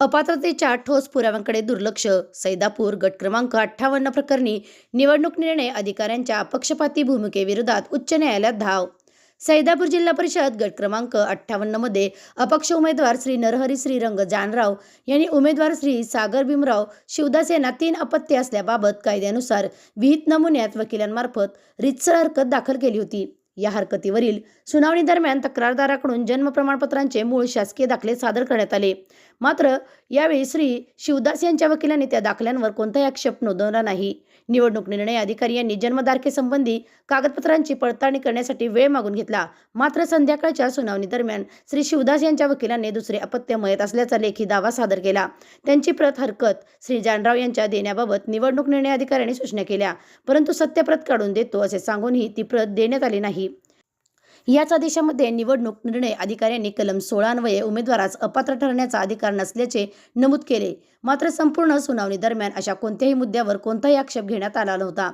अपात्रतेच्या ठोस पुराव्यांकडे दुर्लक्ष. सैदापूर गट क्रमांक 58 प्रकरणी निवडणूक निर्णय अधिकाऱ्यांच्या पक्षपाती भूमिकेविरोधात उच्च न्यायालयात धाव. सैदापूर जिल्हा परिषद गट क्रमांक 58 मध्ये अपक्ष उमेदवार श्री नरहरी श्रीरंग जानराव यांनी उमेदवार श्री सागर भीमराव शिवदास यांना 3 अपत्ये असल्याबाबत कायद्यानुसार विहित नमुन्यात वकिलांमार्फत रीतसर हरकत दाखल केली होती. या हरकतीवरील सुनावणी दरम्यान तक्रारदाराकडून जन्म प्रमाणपत्रांचे मूळ शासकीय दाखले सादर करण्यात आले. मात्र यावेळी श्री शिवदास यांच्या वकिलांनी त्या दाखल्यांवर कोणताही आक्षेप नोंदवला नाही. निवडणूक निर्णय अधिकारी यांनी जन्मतारखेसंबंधी कागदपत्रांची पडताळणी करण्यासाठी वेळ मागून घेतला. मात्र संध्याकाळच्या सुनावणी दरम्यान श्री शिवदास यांच्या वकिलांनी दुसरे अपत्य मयत असल्याचा लेखी दावा सादर केला. त्यांची प्रत हरकत श्री जानराव यांच्या देण्याबाबत निवडणूक निर्णय अधिकाऱ्यांनी सूचना केल्या, परंतु सत्यप्रत काढून देतो असे सांगूनही ती प्रत देण्यात आली नाही. याच आदेशामध्ये निवडणूक निर्णय अधिकाऱ्यांनी कलम 16 अन्वये उमेदवारास अपात्र ठरण्याचा अधिकार नसल्याचे नमूद केले. मात्र संपूर्ण सुनावणी दरम्यान अशा कोणत्याही मुद्द्यावर कोणताही आक्षेप घेण्यात आला नव्हता.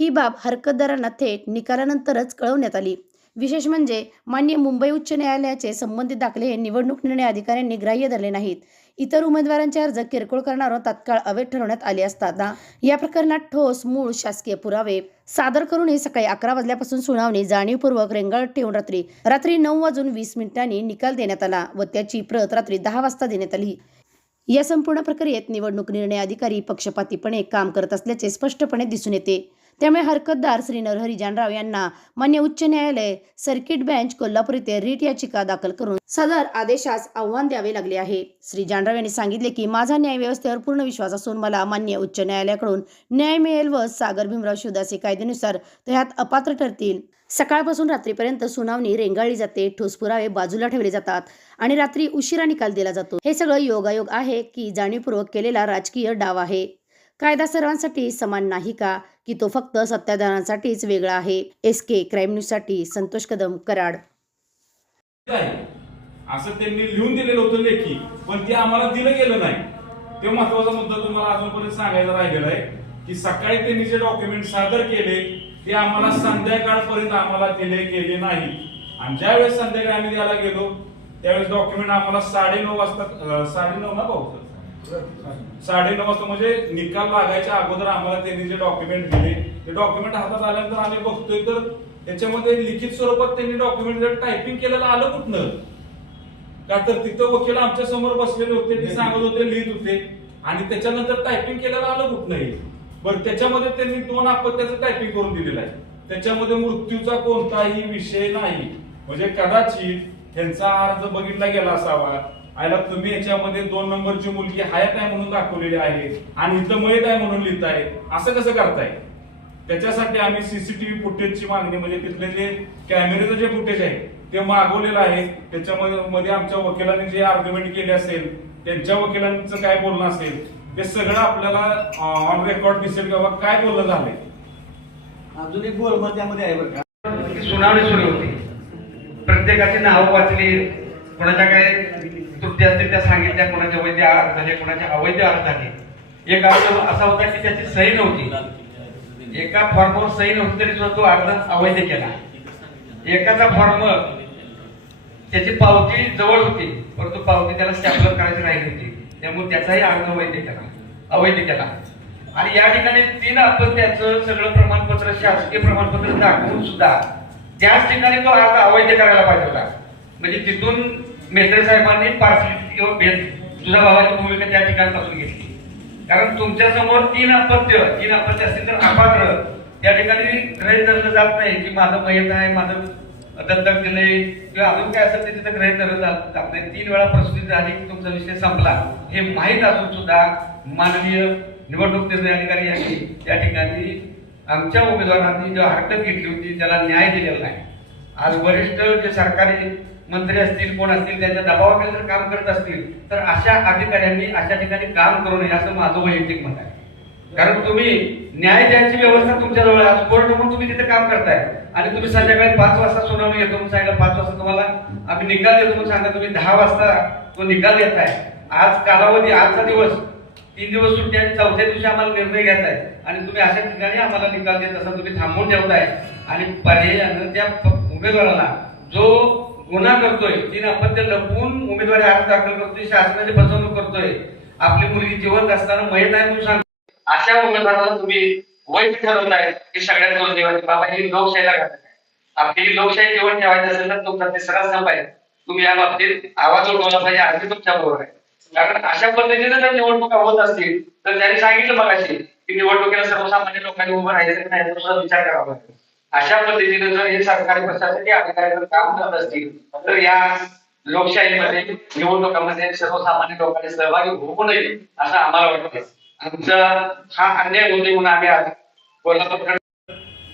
ही बाब हरकतदारांना थेट निकालानंतरच कळवण्यात आली. विशेष म्हणजे माननीय मुंबई उच्च न्यायालयाचे संबंधित दाखले हे निवडणूक निर्णय अधिकाऱ्यांनी ग्राह्य धरले नाहीत. इतर उमेदवारांचे अर्ज किरकोळ करणारे तात्काळ अवैध ठरवण्यात आले असताना या प्रकरणात ठोस मूळ शासकीय पुरावे सादर करूनही सकाळी 11 वाजल्यापासून सुनावणी जाणीवपूर्वक रेंगाळत ठेवून रात्री 9:20 निकाल देण्यात आला व त्याची प्रत रात्री 10 वाजता देण्यात आली. या संपूर्ण प्रक्रियेत निवडणूक निर्णय अधिकारी पक्षपातीपणे काम करत असल्याचे स्पष्टपणे दिसून येते. त्यामुळे हरकतदार श्री नरहरी जानराव यांना मान्य उच्च न्यायालय सर्किट बेंच कोल्हापूर येथे रीट याचिका दाखल करून सदर आदेशास आव्हान द्यावे लागले आहे. श्री जानराव यांनी सांगितले की माझा न्याय व्यवस्थेवर पूर्ण विश्वास असून मला मान्य उच्च न्यायालयाकडून न्याय मिळेल व सागर भीमराव शिवदास हे कायद्यानुसार त्यात अपात्र ठरतील. सकाळपासून रात्रीपर्यंत सुनावणी रेंगाळली जाते, ठोस पुरावे बाजूला ठेवले जातात आणि रात्री उशिरा निकाल दिला जातो. हे सगळं योगायोग आहे की जाणीवपूर्वक केलेला राजकीय डाव आहे? कायदा सर्वांसाठी समान नाही का, की तो फक्त सत्ताधाऱ्यांसाठीच वेगळा आहे? SK क्राईम न्यूजसाठी संतोष कदम, कराड. असं त्यांनी लिहून दिलेलं होतं लेखी, पण ते आम्हाला दिलं गेलं नाही. ते महत्वाचा मुद्दा तुम्हाला अजूनपर्यंत सांगायचा राहिलेला आहे की सकाळी त्यांनी जे डॉक्युमेंट सादर केले ते आम्हाला संध्याकाळपर्यंत आम्हाला दिले गेले नाही. आणि ज्यावेळेस संध्याकाळी आम्ही द्यायला गेलो त्यावेळेस डॉक्युमेंट आम्हाला 9:30 वाजता 9:30 ना भाऊ 9:30 वाजता म्हणजे निकाल लागायच्या अगोदर आम्हाला त्यांनी जे डॉक्युमेंट दिले ते डॉक्युमेंट हातात आल्यानंतर आम्ही बघतोय तर त्याच्यामध्ये लिखित स्वरूपात त्यांनी डॉक्युमेंट टायपिंग केलेलं आलं कुठनं का, तर तिथं वकील आमच्या समोर बसलेले होते, ते सांगत होते, लिहित होते आणि त्याच्यानंतर टायपिंग केलेलं आलं कुठनंही. बरं, त्याच्यामध्ये त्यांनी 2 अपत्याचं टायपिंग करून दिलेलं आहे. त्याच्यामध्ये मृत्यूचा कोणताही विषय नाही. म्हणजे कदाचित त्यांचा अर्ज बघितला गेला असावा, आयला तुम्ही याच्यामध्ये 2 नंबरची मुलगी हयात आहे म्हणून दाखवलेली आहे आणि इथं मयत आहे म्हणून लिहिताय, असं कसं करताय? त्याच्यासाठी आम्ही सीसीटीव्ही फुटेजची मागणी म्हणजे तिथले जे कॅमेरेचं जे फुटेज आहे ते मागवलेलं आहे. त्याच्यामध्ये आमच्या वकिलांनी जे आर्ग्युमेंट केले असेल, त्यांच्या वकिलांचं काय बोलणं असेल, ते सगळं आपल्याला ऑन रेकॉर्ड दिसेल किंवा काय बोलणं झालंय. अजून एक बोल त्यामध्ये आहे बरं का, सुनावणी सुरू होती, प्रत्येकाची नावं वाचली, कोणाच्या काय त्रुटी असतील त्या सांगितल्या, कोणाच्या वैध अर्ज झाले, कोणाच्या अवैध अर्ज झाले. एक अर्ज असा होता की त्याची सही नव्हती, एका फॉर्मवर सही नव्हती तरी सुद्धा तो अर्ज अवैध केला. एकाचा फॉर्म त्याची पावती जवळ होती परंतु पावती त्याला स्टॅम्पलर करायची राहिली होती, त्यामुळे त्याचाही अर्ज अवैध केला. आणि या ठिकाणी 3 अपत्याचं सगळं प्रमाणपत्र शासकीय प्रमाणपत्र दाखवून सुद्धा त्याच ठिकाणी तो अर्ज अवैध करायला पाहिजे होता. म्हणजे तिथून मेत्रे साहेबांनी पार्सलिटी किंवा भेद तुझ्या भावाची भूमिका त्या ठिकाणापासून घेतली. कारण तुमच्या समोर 3 अपत्य असतील तर अपात्र त्या ठिकाणी ग्रहित धरलं जात नाही की माझं मयत आहे, माझं दत्तक दिलंय किंवा अजून काय असेल ते तिथं ग्रहित धरलं जात नाही. 3 वेळा प्रस्तुती झाली की तुमचा विषय संपला हे माहीत असून सुद्धा माननीय निवडणूक निर्णय अधिकारी यांनी त्या ठिकाणी आमच्या उमेदवारांनी जो हरकत घेतली होती त्याला न्याय दिलेला नाही. आज वरिष्ठ जे सरकारी मंत्री असतील, कोण असतील, त्यांच्या दबावाखाली जर काम करत असतील तर अशा अधिकाऱ्यांनी अशा ठिकाणी काम करू नये असं माझं वैयक्तिक मत आहे. कारण तुम्ही न्याय द्यायची व्यवस्था तुमच्याजवळ आज कोर्ट म्हणून तुम्ही तिथे काम करताय आणि तुम्ही संध्याकाळी 5 वाजता सुनावणी घेतो म्हणून सांगितलं, 5 वाजता तुम्हाला आम्ही निकाल देतो म्हणून सांगा, तुम्ही 10 वाजता तो निकाल देताय. आज कालावधी, आजचा दिवस 3 दिवस सुट्टी आणि 4थ्या दिवशी आम्हाला निर्णय घ्यायचा आहे आणि तुम्ही अशा ठिकाणी आम्हाला निकाल देत असा तुम्ही थांबवून ठेवताय आणि पर्यायानं त्या उमेदवाराला जो गुन्हा करतोय, 3 अपत्य लपवून उमेदवारी अर्ज दाखल करतोय, शासनाची फसवणूक करतोय, आपली मुलगी जिवंत असताना मयत आहे म्हणून सांग, अशा उमेदवाराला तुम्ही वैध ठरवताय की सगळ्यात दोन दिवस बाबा ही लोकशाहीला घातक आहे. आपली लोकशाही जीवन ठेवायची असेल तर तुमचा तिसरा स्तंभ आहे, तुम्ही या बाबतीत आवाज उठवला पाहिजे, अगदी तुमच्या बरोबर आहे. कारण अशा पद्धतीने जर निवडणुका होत असतील तर त्यांनी सांगितलं मगाशी की निवडणुकीला सर्वसामान्य लोकांनी उभं राहायचं नाही याचा विचार करावा. अशा पद्धतीने जर हे सरकारी प्रशासकीय अधिकारी जर काम करत असतील तर या लोकशाहीमध्ये निवडणुकांमध्ये सर्वसामान्य लोकांनी सहभागी होऊ नये असं आम्हाला वाटतं. आमचा हा अन्याय होते म्हणून आम्ही आज कोल्हापूर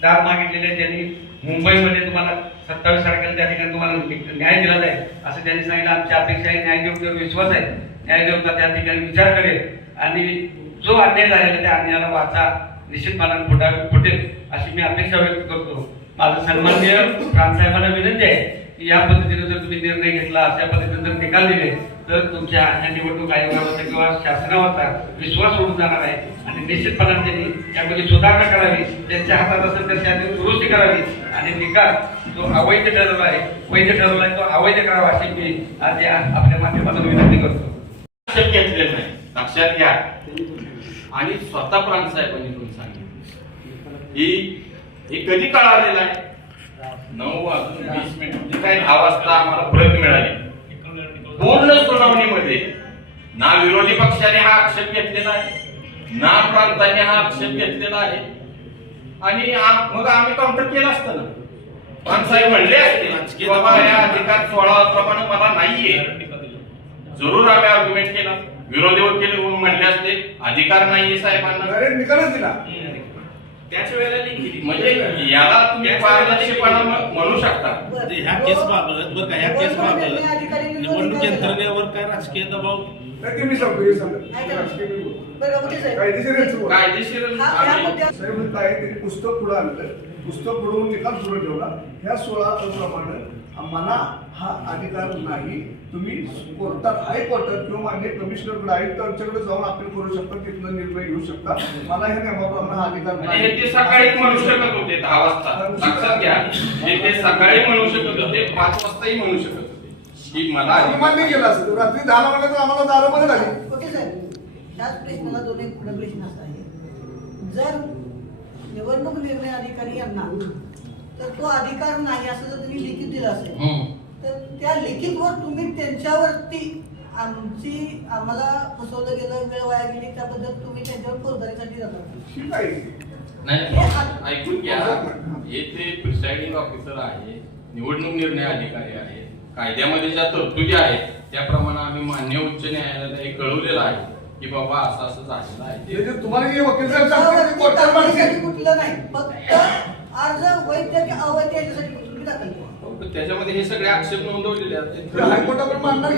दाब मागितलेले त्यांनी मुंबईमध्ये तुम्हाला 27 तारखेला त्या ठिकाणी तुम्हाला न्याय दिला जाईल असं त्यांनी सांगितलं. आमची अपेक्षा आहे, न्यायदेवतेवर विश्वास आहे, न्यायदेवता त्या ठिकाणी विचार करेल आणि जो अन्याय झालेला त्या अन्यायाला वाचा निश्चितपणाने फुटेल अशी मी अपेक्षा व्यक्त करतो. माझं सन्माननीय प्रांतसाहेबांना विनंती आहे की या पद्धतीने जर तुम्ही निर्णय घेतला, अशा पद्धतीने जर निकाल दिले तर तुमच्या या निवडणूक आयोगावरचा किंवा शासनावरचा विश्वास उडून जाणार आहे आणि निश्चितपणाने त्यांनी यामध्ये सुधारणा करावी, त्यांच्या हातात असेल तर त्यात दुरुस्ती करावी आणि निकाल जो अवैध ठरवला आहे, वैध ठरवला आहे तो अवैध करावा अशी मी आज या आपल्या माध्यमातून विनंती करतो. लक्षात घेतलेलं नाही, लक्षात घ्या. आणि स्वतः प्रांतसाहेबांनी पण सांगितलं हे कधी कळालेलं आहे, 9:20 म्हणजे काय 10 वाजता आम्हाला प्रत मिळाली. पूर्ण सुनावणीमध्ये ना विरोधी पक्षाने हा आक्षेप घेतलेला आहे ना प्रांताने हा आक्षेप घेतलेला आहे. आणि मग आम्ही काउंटर केलं असतं ना, प्रांतसाहेब म्हणले असते की बाबा या अधिकार 16 प्रमाणे मला नाहीये, जरूर आम्ही आर्ग्युमेंट केला. विरोधी वकील म्हणले असते अधिकार नाहीये साहेबांना, निकालच दिला त्याच वेळेला म्हणजे याला तुम्ही पारदर्शीपणा म्हणू शकता. ह्या केस बाबत बरं का, ह्या केस बाबत निवडणूक यंत्रणेवर काय राजकीय दबाव मी सांगतो कायदेशीर साहेब काय त्यांनी पुस्तक पुढे आणलं, पुस्तक पुढवून निकाल पुढे ठेवला. ह्या 16 प्रमाणे मला हा अधिकार नाही, तुम्ही कोर्टात हायकोर्टात किंवा मान्य कमिशनरकडे आयुक्तांच्याकडे जाऊन अपील करू शकता, तिथनं निर्णय घेऊ शकता. मला हे नियमाप्रमाणे हा अधिकार नाही. ते सकाळी म्हणू शकत होते 10 वाजता, लक्षात घ्या. ते सकाळी म्हणू शकत होते, 5 वाजताही म्हणू शकत होते की मला मान्य केलं असतं. रात्री 10 वाजता तर आम्हाला दारोमध्ये झाली. ओके साहेब, ह्याच प्रश्नाला दोन एक पुढे प्रश्न असत आहे. जर निवडणूक निर्णय अधिकारी यांना तर तो अधिकार नाही असं जर तुम्ही लिखित दिलं असेल तर त्या लिखितवर तुम्ही त्यांच्यावरती आम्हाला फसवलं गेलं, वेळ वाया गेली त्याबद्दल तुम्ही त्यांच्यावर फौजदारीसाठी जाता. ठीक आहे. नाही ऐकून घ्या. हे ते प्रिसाइडिंग ऑफिसर आहे, निवडणूक निर्णय अधिकारी आहे, कायद्यामध्ये ज्या तरतुदी आहेत त्याप्रमाणे आम्ही मान्य उच्च न्यायालयाला हे कळवलेलं आहे की बाबा असं असं झालेलं आहे. तुम्हाला हे वकील साहेब सांगतात कोर्टात माहिती कुठलं नाही, फक्त अर्ज वैध की अवैध याच्यासाठी तुम्ही दाखल केला. त्याच्यामध्ये हे सगळे आक्षेप नोंदवलेले आहेत. हायकोर्टावर मानणार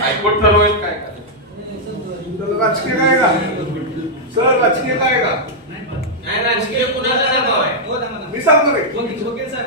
हायकोर्ट ठरवेल काय करायचं. राजकीय काय का सर, राजकीय काय का राजकीय कुणाला दबाव आहे मी सांगतो रे. वकील साहेब